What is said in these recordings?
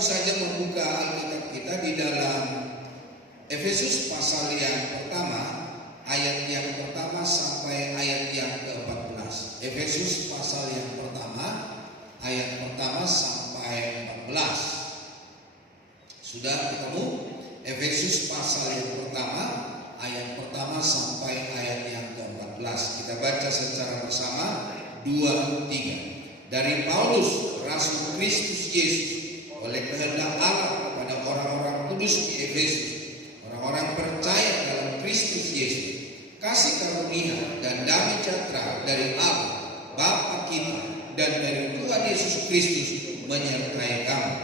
langsung saja membuka Alkitab kita di dalam Efesus pasal yang pertama, ayat yang pertama sampai ayat yang ke-14. Efesus pasal yang pertama, ayat pertama sampai 14. Sudah ketemu? Efesus pasal yang pertama, ayat pertama sampai ayat yang ke-14. Kita baca secara bersama 2, 3. Dari Paulus, Rasul Kristus Yesus, oleh kehendak Allah kepada orang-orang kudus di Efesus, orang-orang percaya dalam Kristus Yesus, kasih karunia dan damai sejahtera dari Allah Bapa kita dan dari Tuhan Yesus Kristus menyertai kamu.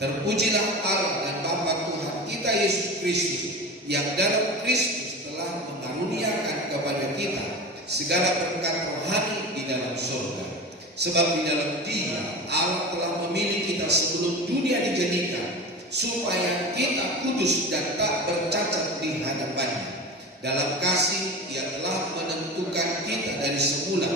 Terpujilah Allah dan Bapa Tuhan kita Yesus Kristus, yang dalam Kristus telah mengaruniakan kepada kita segala berkat rohani di dalam surga. Sebab di dalam Dia Allah telah memilih kita sebelum dunia dijadikan, supaya kita kudus dan tak bercacat di hadapannya. Dalam kasih Ia telah menentukan kita dari semula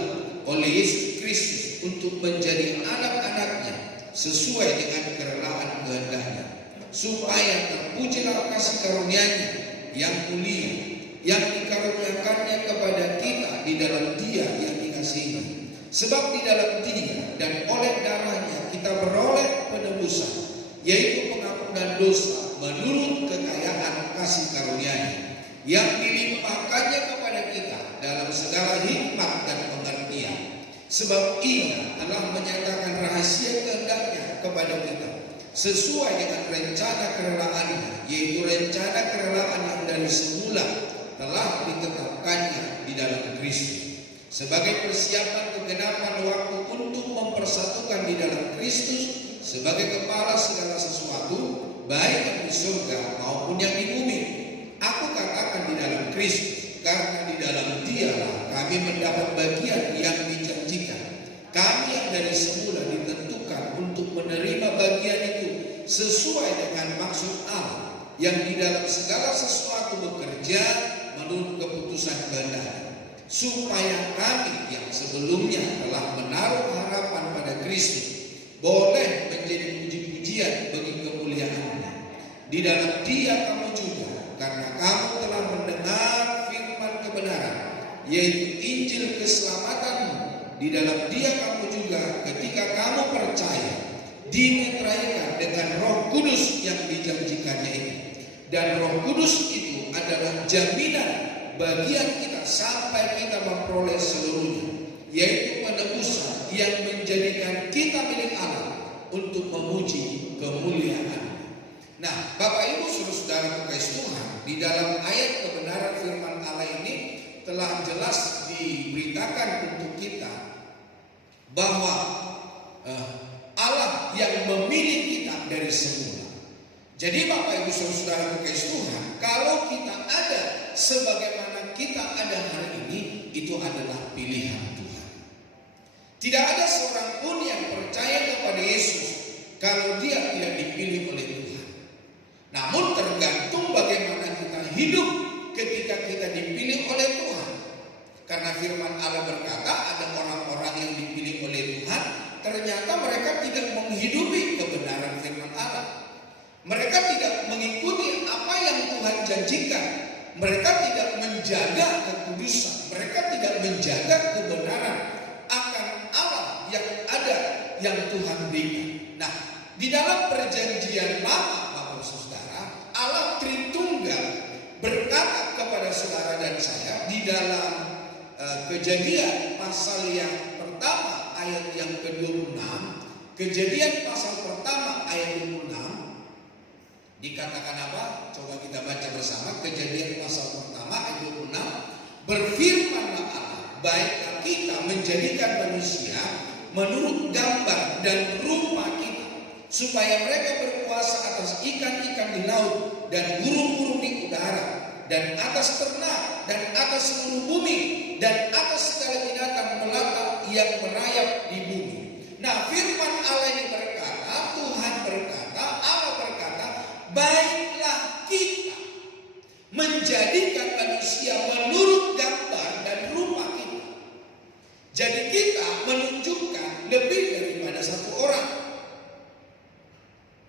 oleh Yesus Kristus untuk menjadi anak-anaknya sesuai dengan kerelaan kehendak-Nya, supaya terpujilah kasih karunia-Nya yang mulia, yang dikaruniakannya kepada kita di dalam Dia yang dikasihi. Sebab di dalam Dia dan oleh darahnya kita beroleh penebusan, yaitu pengampunan dosa menurut kekayaan kasih karunia-Nya, yang dilimpahkannya kepada kita dalam segala hikmat dan pengertian. Sebab Ia telah menyatakan rahasia kehendak-Nya kepada kita sesuai dengan rencana kerelaan-Nya, yaitu rencana kerelaan yang dari semula telah ditetapkannya di dalam Kristus, sebagai persiapan kegenapan waktu untuk mempersatukan di dalam Kristus sebagai kepala segala sesuatu, baik yang di surga maupun yang di bumi. Aku katakan di dalam Kristus, karena di dalam Dialah kami mendapat bagian yang dijanjikan. Kami yang dari semula ditentukan untuk menerima bagian itu sesuai dengan maksud Allah, yang di dalam segala sesuatu bekerja menurut keputusan kehendak-Nya, supaya kami yang sebelumnya telah menaruh harapan pada Kristus boleh menjadi puji-pujian bagi kemuliaan-Nya. Di dalam Dia kamu juga, karena kamu telah mendengar firman kebenaran, yaitu Injil keselamatanmu. Di dalam Dia kamu juga, ketika kamu percaya, dimeteraikan dengan Roh Kudus yang dijanjikannya ini. Dan Roh Kudus itu adalah jaminan bagian kita sampai kita memperoleh seluruhnya, yaitu penebusan yang menjadikan kita milik Allah untuk memuji kemuliaan. Nah, Bapak Ibu saudara kekasih Tuhan, di dalam ayat kebenaran firman Allah ini telah jelas diberitakan untuk kita bahwa Allah yang memilih kita dari semula. Jadi Bapak Ibu saudara kekasih Tuhan, kalau kita ada sebagaimana kita ada hari ini, itu adalah pilihan Tuhan. Tidak ada seorang pun yang percaya kepada Yesus kalau dia tidak dipilih oleh Tuhan. Namun tergantung bagaimana kita hidup ketika kita dipilih oleh Tuhan. Karena firman Allah berkata, ada orang-orang yang dipilih oleh Tuhan, ternyata mereka tidak menghidupi kebenaran firman Allah. Mereka tidak mengikuti apa yang Tuhan janjikan. Mereka tidak menjaga kekudusan. Mereka tidak menjaga kebenaran akan Allah yang ada, yang Tuhan berikan. Nah, di dalam perjanjian lama, Bapak Saudara, Allah Tritunggal berkata kepada saudara dan saya di dalam Kejadian pasal yang pertama ayat yang ke-26. Kejadian pasal pertama ayat 26 dikatakan apa? Coba kita baca bersama. Kejadian pasal pertama ayat 26. Berfirmanlah Allah, baiklah kita menjadikan manusia menurut gambar dan rupa kita, supaya mereka berkuasa atas ikan-ikan di laut dan burung-burung di udara, dan atas ternak, dan atas seluruh bumi, dan atas segala binatang melata yang merayap di bumi. Nah, firman Allah ini berkata, Tuhan berkata, Allah berkata, baiklah kita menjadikan manusia menurut gambar dan rupa kita. Jadi kita menunjukkan lebih daripada satu orang.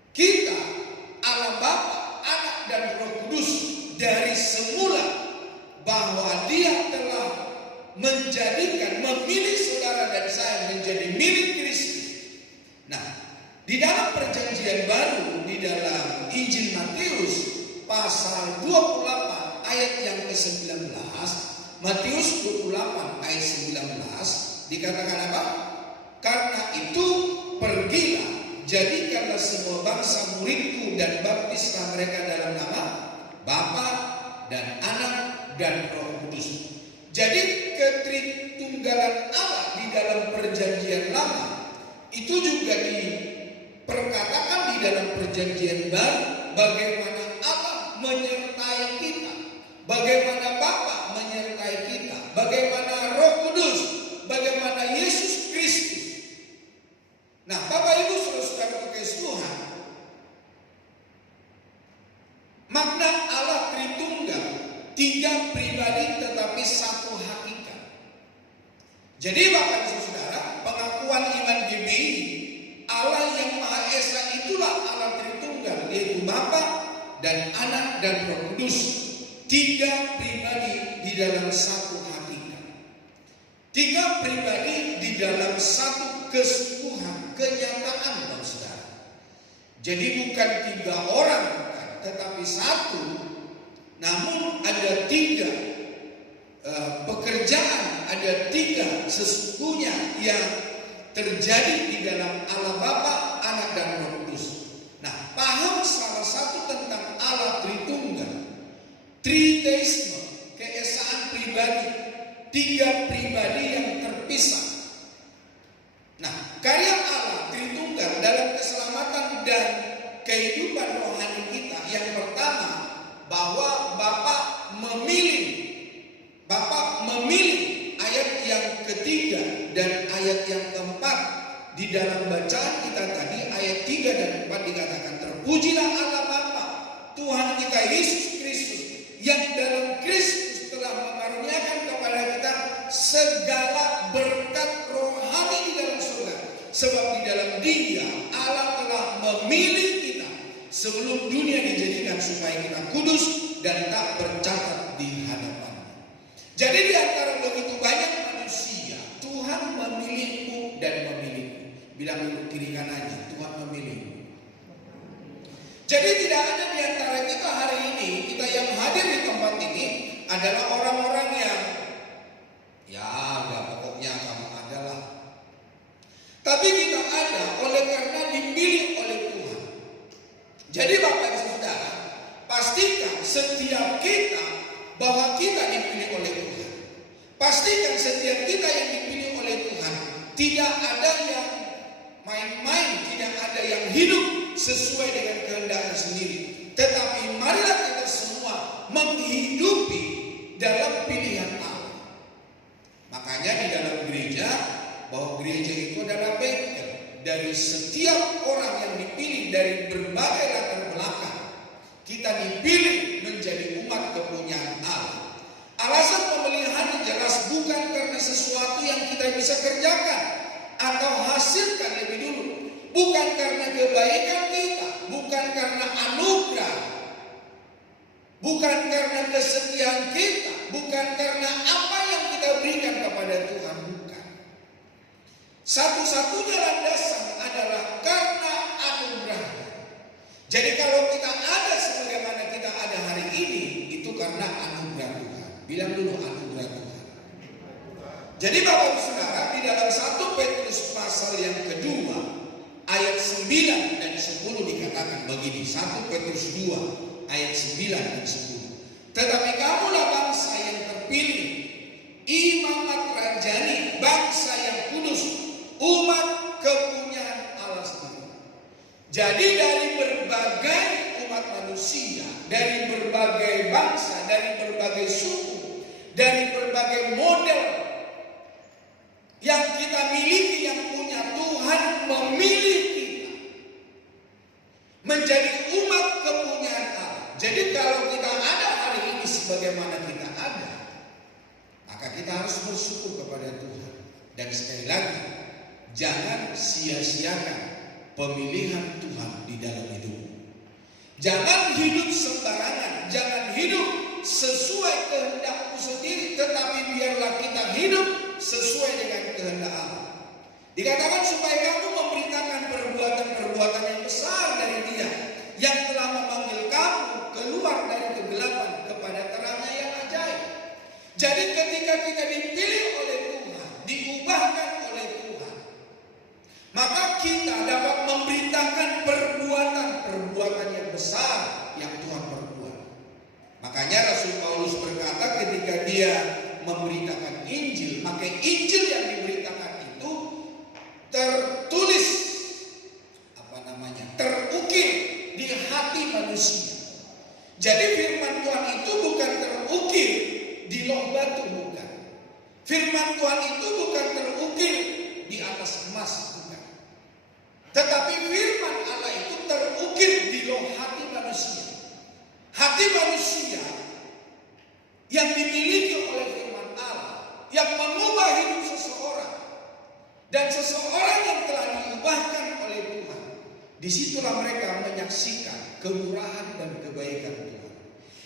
Kita bahwa Dia telah memilih saudara dan saya menjadi milik Kristus. Nah, di dalam perjanjian baru, di dalam Injil Matius pasal 28 ayat yang ke-19, Matius 28 ayat 19 dikatakan apa? Karena itu pergilah, jadikanlah semua bangsa muridku dan baptislah mereka dalam nama Bapa dan Anak dan Roh Kudus. Jadi ketritunggalan Allah di dalam perjanjian lama itu juga diperkatakan di dalam perjanjian baru, bagaimana Allah menyertai kita, bagaimana Bapa menyertai kita, bagaimana Roh Kudus, bagaimana Yesus Kristus. Nah, Bapak Ibu saudara-saudara kekasih Tuhan, makna Allah Tritunggal, tiga pribadi tetapi satu hakikat. Jadi Bapak Ibu saudara, pengakuan iman GBI, Allah yang Maha Esa itulah Allah Tritunggal, yaitu Bapa dan Anak dan Roh Kudus. Tiga pribadi di dalam satu hakikat. Tiga pribadi di dalam satu kesungguhan, kenyataan, Bapak Saudara. Jadi bukan tiga orang, tetapi satu. Namun ada tiga pekerjaan, ada tiga sesungguhnya yang terjadi di dalam Allah Bapa, Anak dan Roh Kudus. Nah, paham salah satu tentang Allah Tritunggal, Triteisme, keesaan pribadi, tiga pribadi yang terpisah. Nah, karya Allah Tritunggal dalam keselamatan dan kehidupan rohani kita, yang pertama bahwa Bapa memilih ayat yang ketiga dan ayat yang keempat di dalam bacaan kita tadi, ayat 3 dan 4 dikatakan, terpujilah Allah Bapa Tuhan kita Yesus Kristus yang dalam Kristus telah mengaruniakan kepada kita segala berkat rohani di dalam surga. Sebab di dalam Dia Allah telah memilih kita sebelum dunia dijadikan supaya kita kudus dan tak bercacat di hadapan-Nya. Jadi di antara begitu banyak manusia, Tuhan memilihmu dan memilihmu. Bilang dulu kiri kanannya, Tuhan memilihmu. Jadi tidak ada di antara kita hari ini, kita yang hadir di tempat ini adalah orang-orang yang pokoknya kamu adalah. Tapi kita ada oleh karena dipilih oleh Tuhan. Jadi Bapak Ibu Saudara, pastikan setiap kita bahwa kita dipilih oleh Tuhan. Pastikan setiap kita yang dipilih oleh Tuhan, tidak ada yang main-main, tidak ada yang hidup sesuai dengan kehendaknya sendiri. Tetapi marilah kita semua menghidupi dalam pilihan Allah. Makanya di dalam gereja, bahwa gereja itu adalah bengkel dari setiap orang yang dipilih dari berbagai latar belakang. Kita dipilih menjadi umat kepunyaan Allah. Alasan pemilihan jelas bukan karena sesuatu yang kita bisa kerjakan atau hasilkan lebih dulu. Bukan karena kebaikan kita, bukan karena anugerah, bukan karena kesetiaan kita, bukan karena apa yang kita berikan kepada Tuhan, bukan. Satu-satunya landasan adalah karena anugerah. Jadi kalau kita ada sebagaimana kita ada hari ini, itu karena anugerah Tuhan. Bilang dulu anugerah Tuhan. Jadi Bapak Ibu Saudara, di dalam 1 Petrus pasal yang kedua, ayat 9 dan 10 dikatakan begini. 1 Petrus 2 ayat 9 dan 10. Tetapi kamulah bangsa yang terpilih, imamat rajani, bangsa yang kudus, umat kepunyaan Allah sendiri. Jadi dari berbagai umat manusia, dari berbagai bangsa, dari berbagai suku, dari berbagai model yang kita miliki, yang punya, Tuhan memilih kita menjadi umat kepunyaan Allah. Jadi kalau kita ada hari ini sebagaimana kita ada, maka kita harus bersyukur kepada Tuhan. Dan sekali lagi, jangan sia-siakan pemilihan Tuhan di dalam hidup. Jangan hidup sembarangan, jangan hidup sesuai kehendakmu sendiri, tetapi biarlah kita hidup sesuai dengan kehendak Allah. Dikatakan supaya kamu memberitakan perbuatan-perbuatan yang besar dari Dia yang telah memanggil kamu keluar dari kegelapan kepada terangnya yang ajaib. Jadi ketika kita dipilih oleh Tuhan, diubahkan oleh Tuhan, maka kita dapat memberitakan perbuatan-perbuatan yang besar yang Tuhan perbuat. Makanya Rasul Paulus berkata ketika dia memberitakan Injil, maka Injil yang diberitakan itu tertulis, terukir di hati manusia. Jadi firman Tuhan itu bukan terukir di loh batu, bukan. Firman Tuhan itu bukan terukir di atas emas, bukan. Tetapi firman Allah itu terukir di loh hati manusia. Hati manusia yang dimiliki oleh firman Allah, yang mengubah hidup seseorang. Dan seseorang yang telah diubahkan oleh Tuhan, disitulah mereka menyaksikan kemurahan dan kebaikan Tuhan.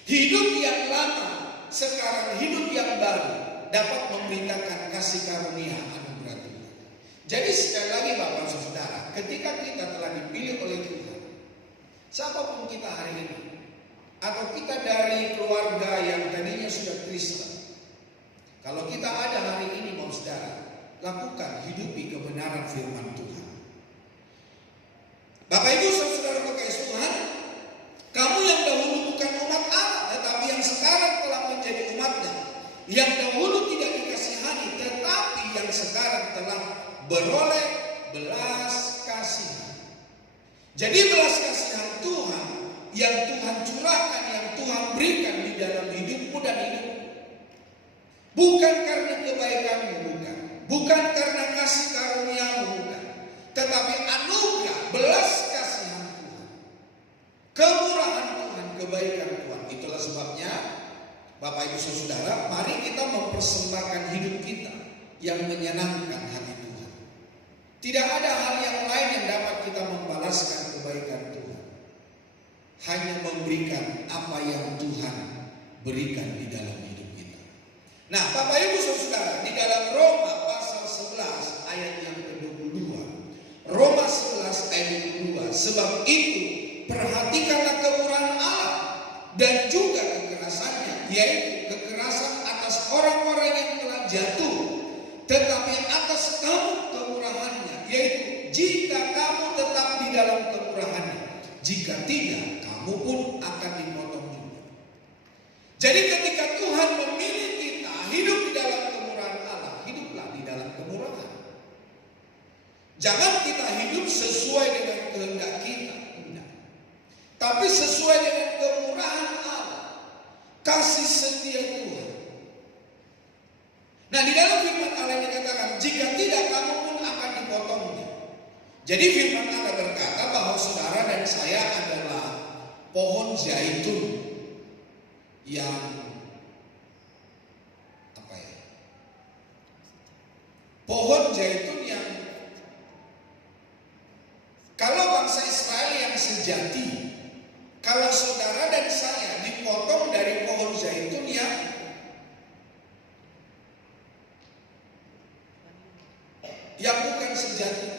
Hidup yang lama sekarang hidup yang baru dapat memberitakan kasih karunia anugerah Tuhan. Jadi sekali lagi Bapak Saudara, ketika kita telah dipilih oleh Tuhan, siapapun kita hari ini, atau kita dari keluarga yang tadinya sudah Kristen, kalau kita ada hari ini Bapak Saudara, lakukan, hidupi kebenaran firman Tuhan. Bapak Ibu Saudara kekasih Tuhan, kamu yang dahulu bukan umat Allah, tetapi yang sekarang telah menjadi umatnya, yang dahulu tidak dikasihani, tetapi yang sekarang telah beroleh belas kasihan. Jadi belas kasihan Tuhan yang Tuhan curahkan, yang Tuhan berikan di dalam hidupmu dan hidupmu, bukan karena kebaikanmu, bukan karena kasih karuniamu, bukan, tetapi anugerah belas kasihan Tuhan, kemurahan Tuhan, kebaikan Tuhan. Itulah sebabnya Bapak Ibu Saudara, mari kita mempersembahkan hidup kita yang menyenangkan hati Tuhan. Tidak ada hal yang lain yang dapat kita membalaskan kebaikan Tuhan, hanya memberikan apa yang Tuhan berikan di dalam hidup kita. Nah Bapak Ibu Saudara, di dalam Roma pasal 11 ayat yang ke-22, Roma 11 ayat 22, sebab itu perhatikanlah kemurahan Allah dan juga kekerasannya, yaitu kekerasan atas orang-orang yang telah jatuh, tetapi atas kamu kemurahannya, yaitu jika kamu tetap di dalam kemurahannya, jika tidak kamu pun akan dipotong juga. Jadi ketika Tuhan memilih kita hidup di dalam kemurahan Allah, hiduplah di dalam kemurahan. Jangan kita hidup sesuai dengan kehendak kita, tidak, tapi sesuai dengan kemurahan Allah, kasih setia Tuhan. Nah di dalam firman Allah dikatakan, jika tidak kamu pun akan dipotongnya. Jadi firman Allah berkata bahwa saudara dan saya adalah pohon zaitun yang pohon zaitun yang kalau bangsa Israel yang sejati, kalau saudara dan saya dipotong dari pohon zaitun yang bukan sejati,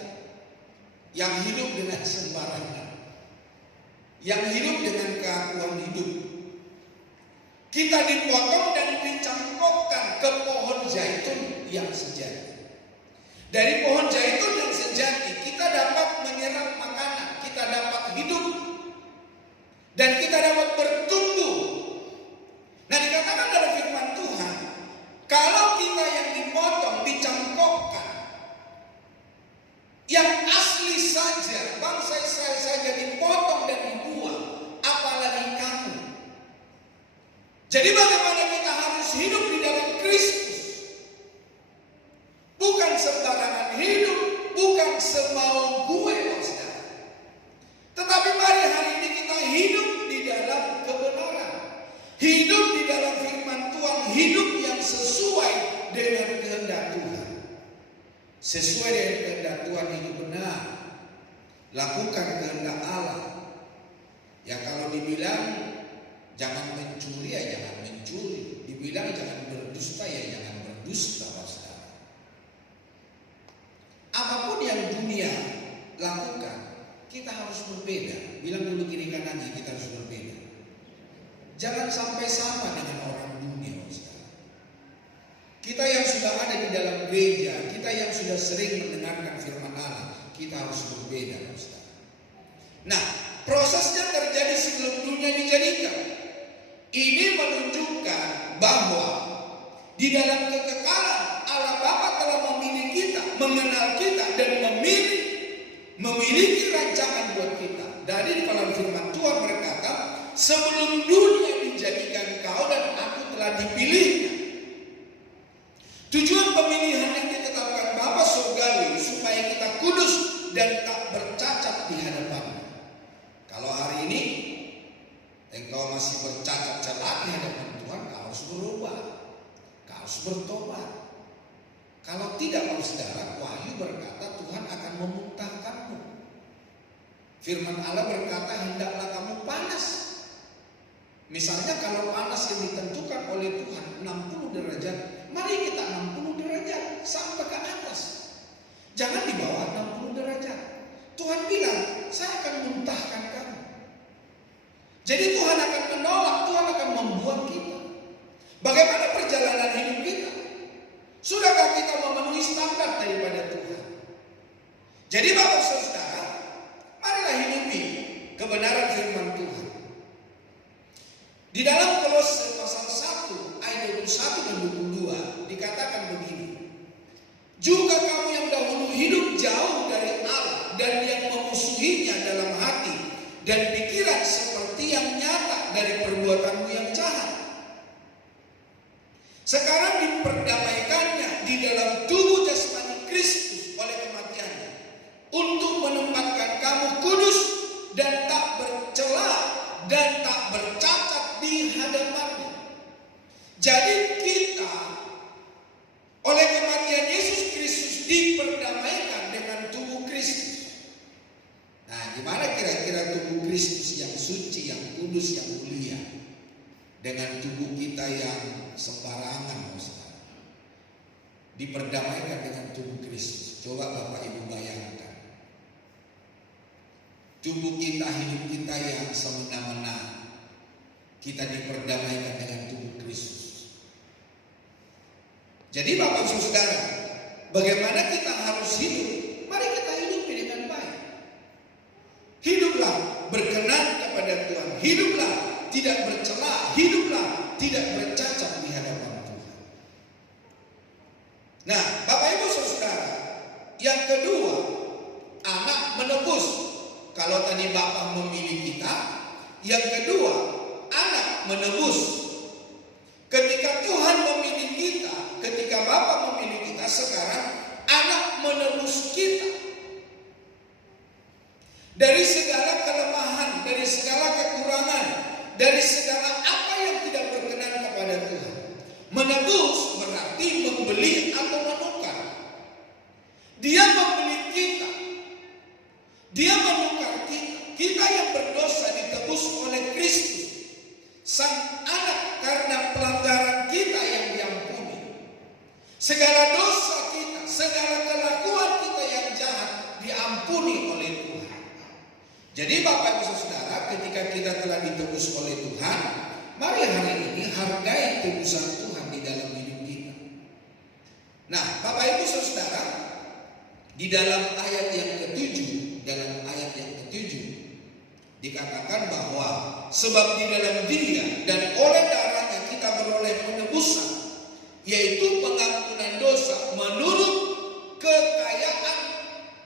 yang hidup dengan sembarangan, yang hidup dengan keakuan hidup, kita dipotong dan dicangkokkan ke pohon zaitun yang sejati. Dari pohon zaitun yang sejati kita dapat menyerap makanan, kita dapat hidup, dan kita dapat bertumbuh. Nah dikatakan dalam firman Tuhan, kalau kita yang dipotong, dicangkokkan, yang asli saja, bangsa Israel saja dipotong dan dibuang, apalagi kamu. Jadi bagaimana kita harus hidup di dalam Kristus? Bukan sembarangan hidup, bukan semau gue, saudara. Tetapi mari hari ini kita hidup di dalam kebenaran, hidup di dalam firman Tuhan, hidup yang sesuai dengan kehendak Tuhan. Sesuai dengan kehendak Tuhan hidup benar, lakukan kehendak Allah. Ya kalau dibilang Jangan mencuri ya jangan mencuri. Dibilang jangan berdusta ya jangan berdusta, saudara. Apapun yang dunia lakukan, kita harus berbeda. Bilang dulu kiri kanannya, kita harus berbeda. Jangan sampai sama dengan orang dunia, saudara. Kita yang sudah ada di dalam gereja, kita yang sudah sering mendengarkan firman Allah, kita harus berbeda, saudara. Nah, prosesnya terjadi sebelum dunia dijadikan. Ini menunjukkan bahwa di dalam kekekalan Allah Bapa telah memilih kita, mengenal kita, dan memiliki rancangan buat kita. Dari dalam firman Tuhan berkata, sebelum dunia dijadikan kau dan aku telah dipilihnya. Tujuan pemilihan yang ditetapkan Bapa Surgawi supaya kita kudus dan tak bercacat di hadapan. Kalau hari ini engkau masih bercacat celah di hadapan Tuhan, kau harus berubah, kau harus bertobat. Kalau tidak, saudara, Wahyu berkata Tuhan akan memuntahkanmu. Firman Allah berkata hendaklah kamu panas. Misalnya kalau panas yang ditentukan oleh Tuhan 60 derajat, mari kita 60 derajat sampai ke atas. Jangan di bawah 60 derajat. Tuhan bilang, saya akan muntahkan kamu. Jadi Tuhan akan menolak, Tuhan akan membuang kita. Bagaimana perjalanan hidup kita? Sudahkah kita memenuhi standar daripada Tuhan? Jadi Bapak Saudara, marilah hidupi kebenaran firman Tuhan. Di dalam Kolose pasal 1 ayat 21 dan 22 dikatakan begini. Juga kamu yang dahulu hidup jauh dari Allah dan yang memusuhinya dalam hati dan pikiran seperti yang nyata dari perbuatanmu yang jahat. Sekarang diperdamaikannya di dalam tubuh jasmani Kristus oleh kematiannya untuk menempatkan kamu kudus dan tak bercela dan tak bercacat di hadapannya. Jadi kita oleh kematian Yesus Kristus diperdamaikan dengan tubuh Kristus. Nah, gimana kira-kira tubuh Kristus yang suci, yang kudus, yang mulia dengan tubuh kita yang sembarangan, saudara? Diperdamaikan dengan tubuh Kristus. Coba Bapak Ibu bayangkan. Tubuh kita, hidup kita yang semena-mena, kita diperdamaikan dengan tubuh Kristus. Jadi Bapak Ibu Saudara, bagaimana kita harus hidup? Mari kita hidup dengan baik. Hiduplah berkenan kepada Tuhan. Hiduplah tidak bercela. Hiduplah tidak bercacat di hadapan Tuhan. Nah, Bapak Ibu Saudara, yang kedua, anak menebus. Kalau tadi Bapak memilih kita, yang kedua, anak menebus. Ketika Tuhan memilih kita, ketika Bapak memilih kita, sekarang anak menebus kita. Dari segala kelemahan, dari segala kekurangan, dari segala apa yang tidak berkenan kepada Tuhan. Menebus berarti membeli atau menukar. Dia membeli kita. Dia menukar kita. Kita yang berdosa ditebus oleh Kristus, Sang Anak, karena pelanggaran kita yang diampuni. Segala dosa kita, segala kelakuan kita yang jahat diampuni oleh Tuhan. Jadi Bapak Ibu Saudara, ketika kita telah ditebus oleh Tuhan, mari hari ini hargai tebusan Tuhan di dalam hidup kita. Nah, Bapak Ibu Saudara, di dalam ayat yang ke-7, dikatakan bahwa sebab di dalam Dia dan oleh darahnya kita beroleh penebusan, yaitu pengampunan dosa menurut kekayaan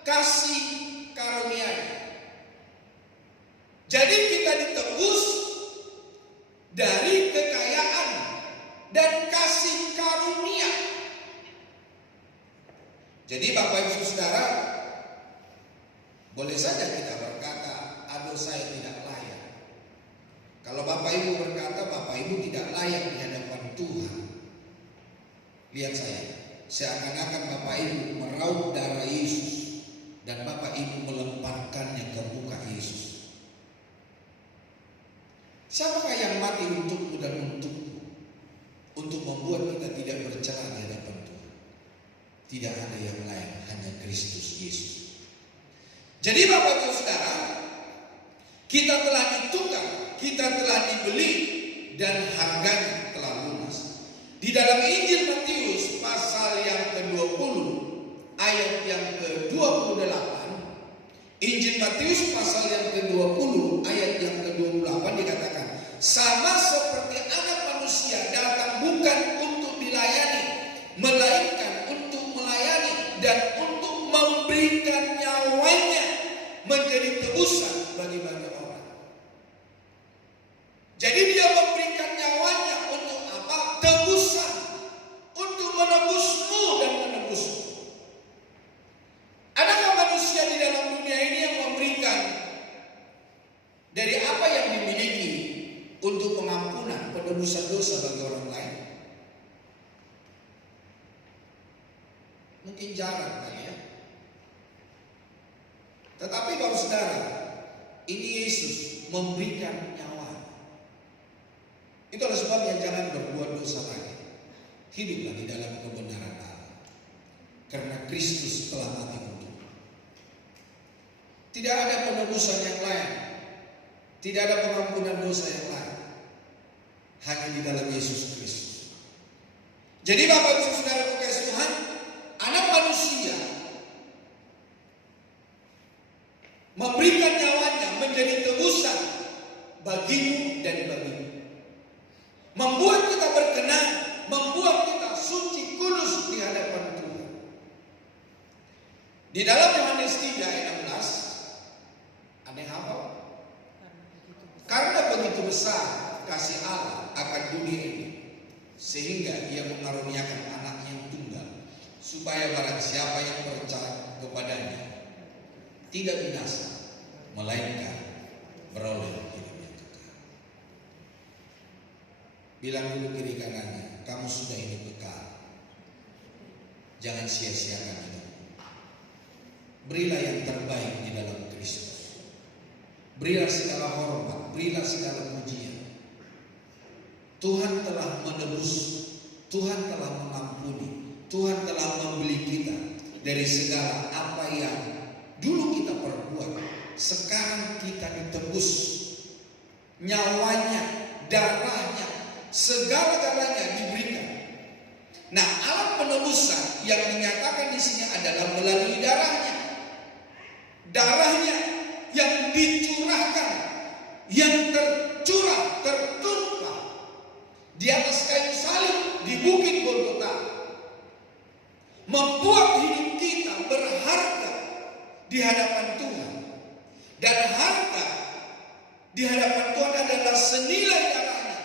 kasih karunia-Nya. Jadi kita ditebus dari kekayaan dan kasih karunia. Jadi Bapak Ibu Saudara, boleh saja kita berkata, aduh saya tidak layak. Kalau Bapak Ibu berkata, Bapak Ibu tidak layak di hadapan Tuhan, lihat saya, seakan-akan Bapak Ibu meraup darah Yesus dan Bapak Ibu melemparkannya ke muka Yesus. Siapakah yang mati Tidak ada yang lain, hanya Kristus Yesus. Jadi Bapak Ibu Saudara, kita telah ditukar, kita telah dibeli, dan harganya telah lunas. Di dalam Injil Matius pasal yang ke-20 ayat yang ke-28, Injil Matius pasal yang ke-20 ayat yang ke-28 dikatakan, sama seperti Anak Manusia datang bukan untuk dilayani, melainkan untuk melayani dan untuk memberikan nyawanya menjadi tebusan bagi banyak orang. Jadi dia memberikan nyawanya untuk apa? Tebusan, untuk menebusmu dan menebusmu. Adakah manusia di dalam dunia ini yang memberikan dari apa yang dimiliki untuk pengampunan, penebusan dosa bagi orang lain? Mungkin jarang kali ya. Tetapi Bapak Saudara, ini Yesus memberikan nyawa. Itulah sebabnya jangan berbuat dosa lagi. Hiduplah di dalam kebenaran Allah, karena Kristus telah mati untuk. Tidak ada penebusan yang lain, tidak ada pengampunan dosa yang lain, hanya di dalam Yesus Kristus. Jadi Bapak Ibu Saudara kekasih Tuhan, Anak Manusia memberikan nyawanya menjadi tebusan bagimu dan bagimu, membuat kita berkenan, membuat kita suci kudus di hadapan Tuhan. Di dalam Yohanes 3 ayat 16, ada yang hafal? Karena begitu besar kasih Allah akan dunia ini, sehingga Ia mengaruniakan Anaknya yang tunggal, supaya barang siapa yang percaya kepadanya tidak binasa, melainkan beroleh hidup yang kekal. Bilang dulu kiri kanannya, kamu sudah hidup kekal. Jangan sia-siakan hidup. Berilah yang terbaik di dalam Kristus. Berilah segala hormat, berilah segala pujian. Tuhan telah menebus, Tuhan telah mengampuni, Tuhan telah membeli kita dari segala apa yang dulu kita perbuat. Sekarang kita ditebus, nyawanya, darahnya, segala-galanya diberikan. Nah, alat penebusan yang dinyatakan di sini adalah melalui darahnya. Darahnya yang dicurahkan, yang tercurah, tertumpah di atas kayu salib di Bukit Golgota, membuat hidup kita berharga di hadapan Tuhan. Dan harta di hadapan Tuhan adalah senilai darahnya,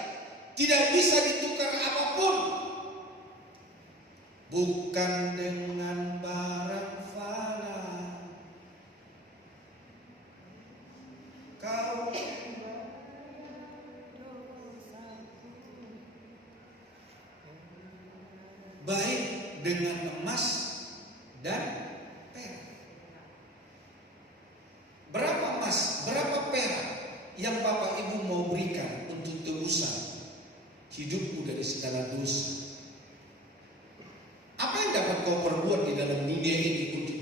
tidak bisa ditukar apapun. Bukan dengan barang fana kau baik dengan emas dan perak. Berapa emas, berapa perak yang Bapak Ibu mau berikan untuk tebusan hidupmu dari segala dosa? Apa yang dapat kau perbuat di dalam dunia ini untuk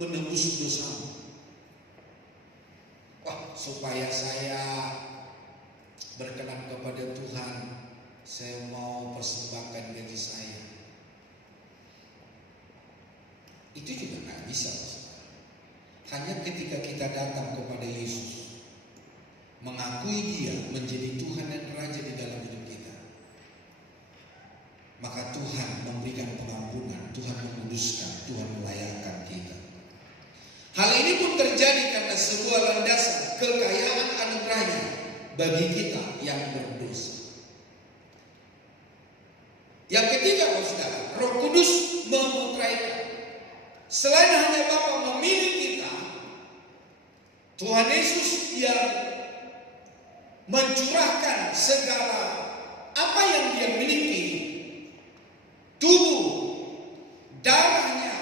menebus dosamu? Wah, supaya saya berkenan kepada Tuhan, saya mau persembahkan diri saya. Itu juga nggak bisa. Hanya ketika kita datang kepada Yesus, mengakui Dia menjadi Tuhan dan Raja di dalam hidup kita, maka Tuhan memberikan pengampunan, Tuhan menguduskan, Tuhan melayakkan kita. Hal ini pun terjadi karena sebuah landasan kekayaan anugerahnya bagi kita yang berdosa. Yang ketiga, saudara, Roh Kudus memutraikan. Selain hanya Bapa memilih kita, Tuhan Yesus yang mencurahkan segala apa yang Dia miliki, tubuh, darahnya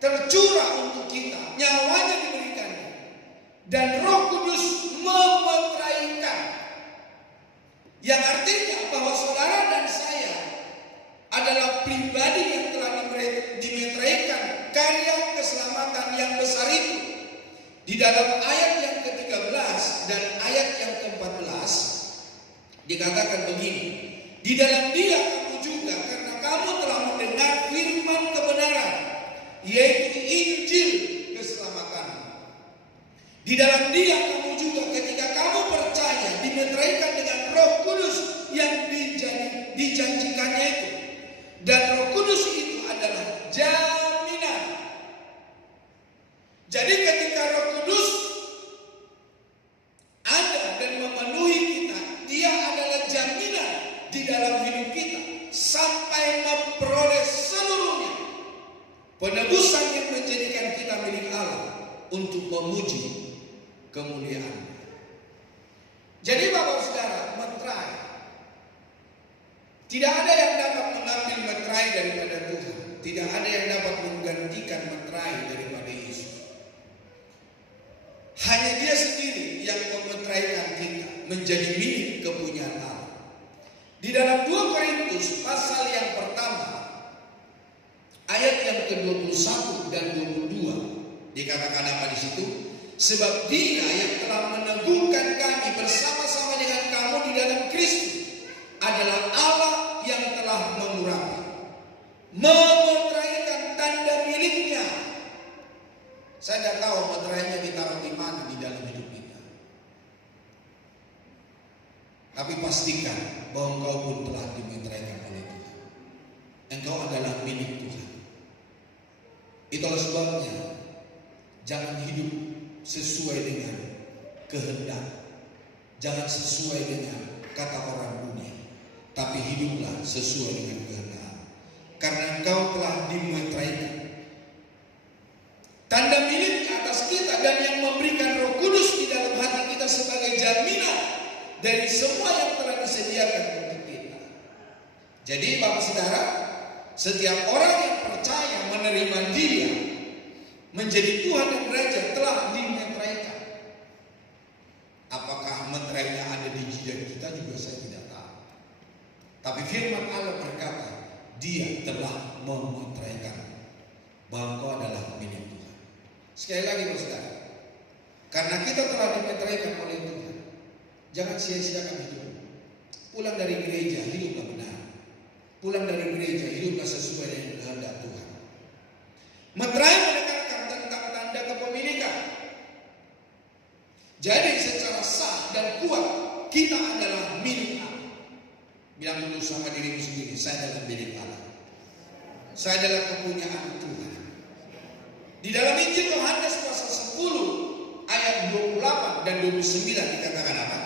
tercurah untuk kita, nyawanya diberikan, dan Roh Kudus memetraikan, yang artinya bahwa saudara dan saya adalah pribadi yang telah diberikan karya keselamatan yang besar itu. Di dalam ayat yang ke-13 dan ayat yang ke-14 dikatakan begini, di dalam Dia kamu juga, karena kamu telah mendengar firman kebenaran, yaitu Injil keselamatan. Di dalam Dia kamu juga, ketika kamu percaya, dimeteraikan dengan Roh Kudus yang dijanjikannya itu. Dan Roh Kudus itu adalah jaminan. Jadi ketika Roh Kudus ada dan memenuhi kita, Dia adalah jaminan di dalam hidup kita sampai memperoleh seluruhnya penebusan yang menjadikan kita milik Allah untuk memuji kemuliaan. Jadi Bapak Saudara, meterai, tidak ada yang dapat mengambil meterai daripada Tuhan. Tidak ada yang dapat menggantikan meterai daripada Yesus. Hanya Dia sendiri yang memeteraikan kita menjadi milik kepunyaan Allah. Di dalam 2 Korintus pasal yang pertama, ayat yang ke-21 dan 22, dikatakan apa di situ? Sebab Dia yang telah meneguhkan kami bersama-sama dengan kamu di dalam Kristus adalah Allah yang telah mengurapi, memeteraikan tanda miliknya. Saya tidak tahu meterainya ditaruh di mana di dalam hidup kita, tapi pastikan bahwa engkau pun telah dimeteraikan oleh Tuhan. Engkau adalah milik Tuhan. Itulah sebabnya jangan hidup sesuai dengan kehendak, jangan sesuai dengan kata orang dunia, tapi hiduplah sesuai dengan kehendak. Karena engkau telah dimeteraikan. Tanda milik atas kita dan yang memberikan Roh Kudus di dalam hati kita sebagai jaminan dari semua yang telah disediakan untuk kita. Jadi Bapak Saudara, setiap orang yang percaya menerima Dia menjadi Tuhan dan Raja telah dimeteraikan. Apakah meterainya ada di jidat kita juga saya tidak tahu. Tapi firman Allah berkata, Dia telah memeteraikan bahwa engkau adalah milik Tuhan. Sekali lagi Bapak Saudara, karena kita telah dimeteraikan oleh Tuhan, jangan sia-siakan hidup. Pulang dari gereja, hiduplah benar. Pulang dari gereja, hiduplah sesuai dengan kehendak Tuhan. Meterai menekankan tentang tanda kepemilikan. Jadi secara sah dan kuat kita adalah milik Allah. Bilang dulu sama dirimu sendiri, saya adalah milik Allah. Saya adalah kepunyaan Tuhan. Di dalam Injil Yohanes pasal 10 ayat 28 dan 29 dikatakan apa?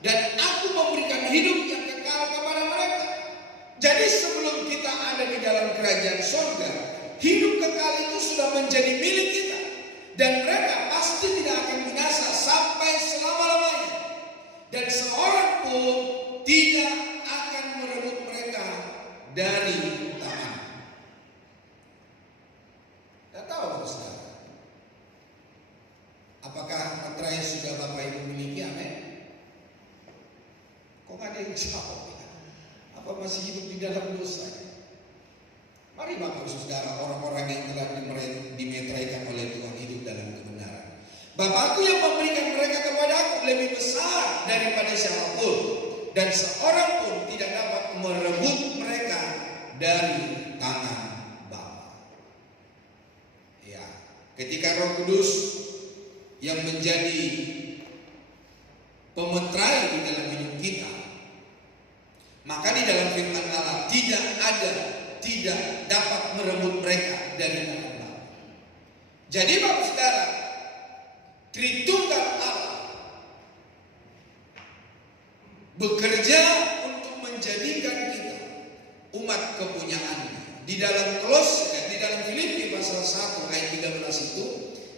Dan aku memberikan hidup yang kekal kepada mereka. Jadi sebelum kita ada di dalam kerajaan surga, hidup kekal itu sudah menjadi milik kita. Dan mereka pasti tidak akan binasa sampai selama-lamanya. Dan seorang pun tidak akan merebut mereka dari tangan. Tidak tahu Saudara, apakah meterai sudah Bapak Ibu miliki? Amin. Kok gak ada yang jawab? Apa masih hidup di dalam dosa? Mari Bapak Saudara, orang-orang yang telah dimeteraikan oleh Tuhan hidup dalam kebenaran. Bapakku yang memberikan mereka kepada aku lebih besar daripada siapapun, dan seorang pun tidak dapat merebut mereka dari tangan Bapa. Ya, ketika Roh Kudus yang menjadi pemeterai di dalam hidup kita, maka di dalam firman Allah tidak dapat merebut mereka dari tangan Bapa. Jadi Bapak Saudara, Tritunggal Allah bekerja untuk menjadikan kita umat kepunyaannya. Di dalam Filipi pasal 1 ayat 13 itu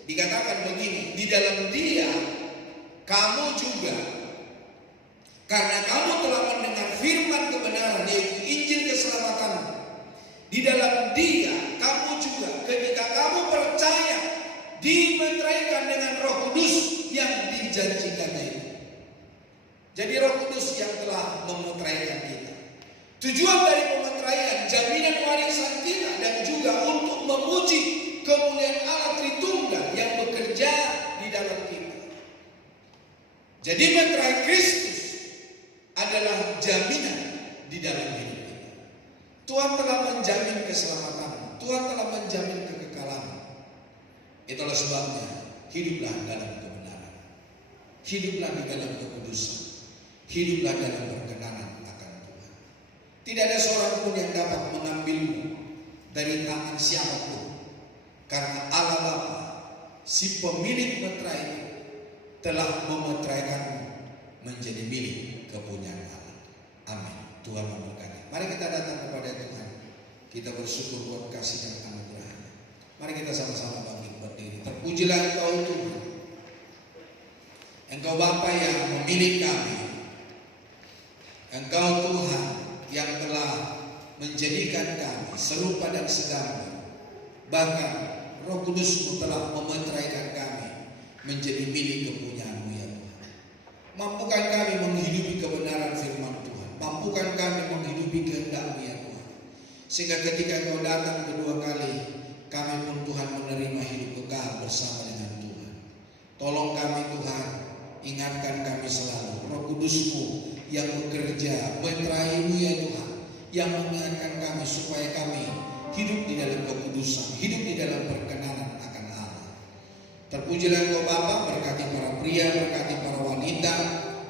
dikatakan begini, di dalam Dia kamu juga, karena kamu telah mendengar firman kebenaran yaitu Injil keselamatan, di dalam Dia kamu juga ketika kamu percaya dimeteraikan dengan Roh Kudus yang dijanjikannya itu. Jadi Roh Kudus yang telah memeteraikan kita. Tujuan dari pemeteraian, jaminan warisan kita dan juga untuk memuji kemuliaan Jadi meterai Kristus adalah jaminan di dalam hidup kita. Tuhan telah menjamin keselamatan, Tuhan telah menjamin kekekalan. Itulah sebabnya hiduplah dalam kebenaran, hiduplah di dalam kekudusan, hiduplah dalam perkenanan akan Tuhan. Tidak ada seorang pun yang dapat mengambilmu dari tangan siapapun, karena Allah Bapa, si pemilik meterai, telah memeteraikanmu menjadi milik kepunyaan Allah. Amin. Tuhan memberkati. Mari kita datang kepada Tuhan. Kita bersyukur buat kasih dan anugerah-Nya. Mari kita sama-sama bangkit berdiri. Terpujilah Engkau Tuhan. Engkau Bapa yang memilih kami. Engkau Tuhan yang telah menjadikan kami serupa dan segambar. Bahkan Roh Kudus-Mu telah memeteraikan kami menjadi milik kepunyaan-Mu ya Tuhan. Mampukan kami menghidupi kebenaran firman Tuhan. Mampukan kami menghidupi kehendak-Mu ya Tuhan. Sehingga ketika Engkau datang kedua kali, kami pun Tuhan menerima hidup kekal bersama dengan Tuhan. Tolong kami Tuhan, ingatkan kami selalu Roh Kudus-Mu yang bekerja, meterai-Mu ya Tuhan, yang mengingatkan kami supaya kami hidup di dalam kekudusan, hidup di dalam perkenanan akan Allah. Terpujilah Engkau Bapa, berkati para pria, berkati para wanita,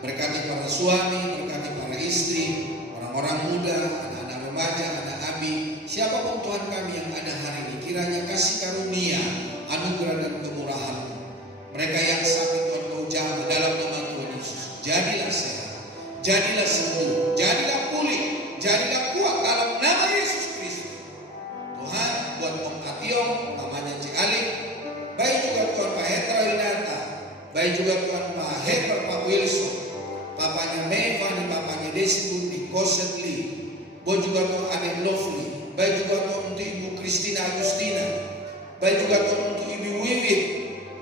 berkati para suami, berkati para istri, orang-orang muda, anak-anak remaja, anak abi, siapapun Tuhan kami yang ada hari ini, kiranya kasih karunia, anugerah dan kemurahan. Mereka yang sakit Tuhan Kau jamah dalam nama Tuhan Yesus. Jadilah sehat, jadilah sembuh, jadilah pulih, jadilah kuat dalam nama Yesus Kristus. Tuhan buat Om Ationg, mamanya Cik Alik, baik juga Tuhan Pak Hendra Winata, baik juga Tuhan Pak Heber, Pak Wilson, papanya Mevani, papanya Desi Budi, Kosetli, baik juga Tuhan Adik Lovely, baik juga Tuhan untuk Ibu Kristina Agustina, baik juga Tuhan untuk Ibu Wiwit,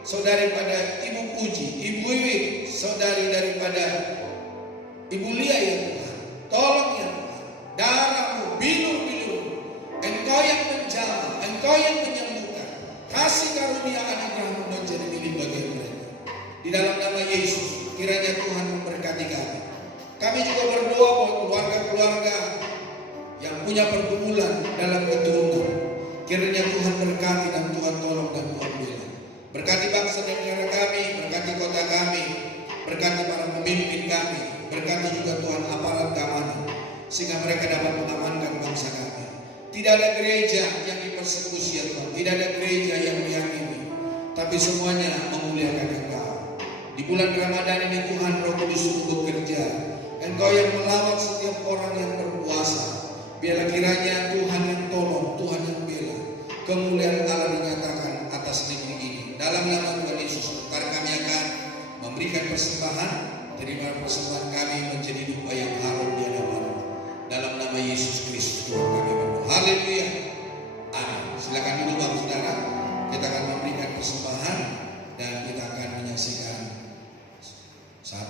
saudari pada Ibu Puji, Ibu Wiwit, saudari daripada Ibu Lia ya Tuhan. Tolong ya Tuhan, darah-Mu bilur-bilur, Engkau yang menjamah, Engkau yang menyembuhkan, kasih karunia anugerah-Mu menjadi milik bagi mereka. Di dalam nama Yesus, kiranya Tuhan memberkati kami. Kami juga berdoa buat keluarga-keluarga yang punya pergumulan dalam keturunan. Kiranya Tuhan berkati dan Tuhan tolong dan Tuhan bela. Berkati bangsa dan negara kami, berkati kota kami, berkati para pemimpin kami, berkati juga Tuhan aparat keamanan, sehingga mereka dapat mengamankan bangsa kami. Tidak ada gereja yang dipersekusi ya Tuhan, tidak ada gereja yang meyakini, tapi semuanya memuliakan Engkau. Di bulan Ramadan ini Tuhan Roh Kudus bekerja. Engkau yang melawat setiap orang yang berpuasa. Biarlah kiranya Tuhan yang tolong, Tuhan yang bela. Kemuliaan Allah dinyatakan atas negeri ini. Dalam nama Tuhan Yesus, ntar kami akan memberikan persembahan. Terima persembahan kami menjadi dupa yang harum di hadapan-Mu. Dalam nama Yesus Kristus Tuhan kami berdoa. Haleluya. Amin. Silakan dulu Bapak Saudara. Kita akan memberikan persembahan dan kita akan menyaksikan saat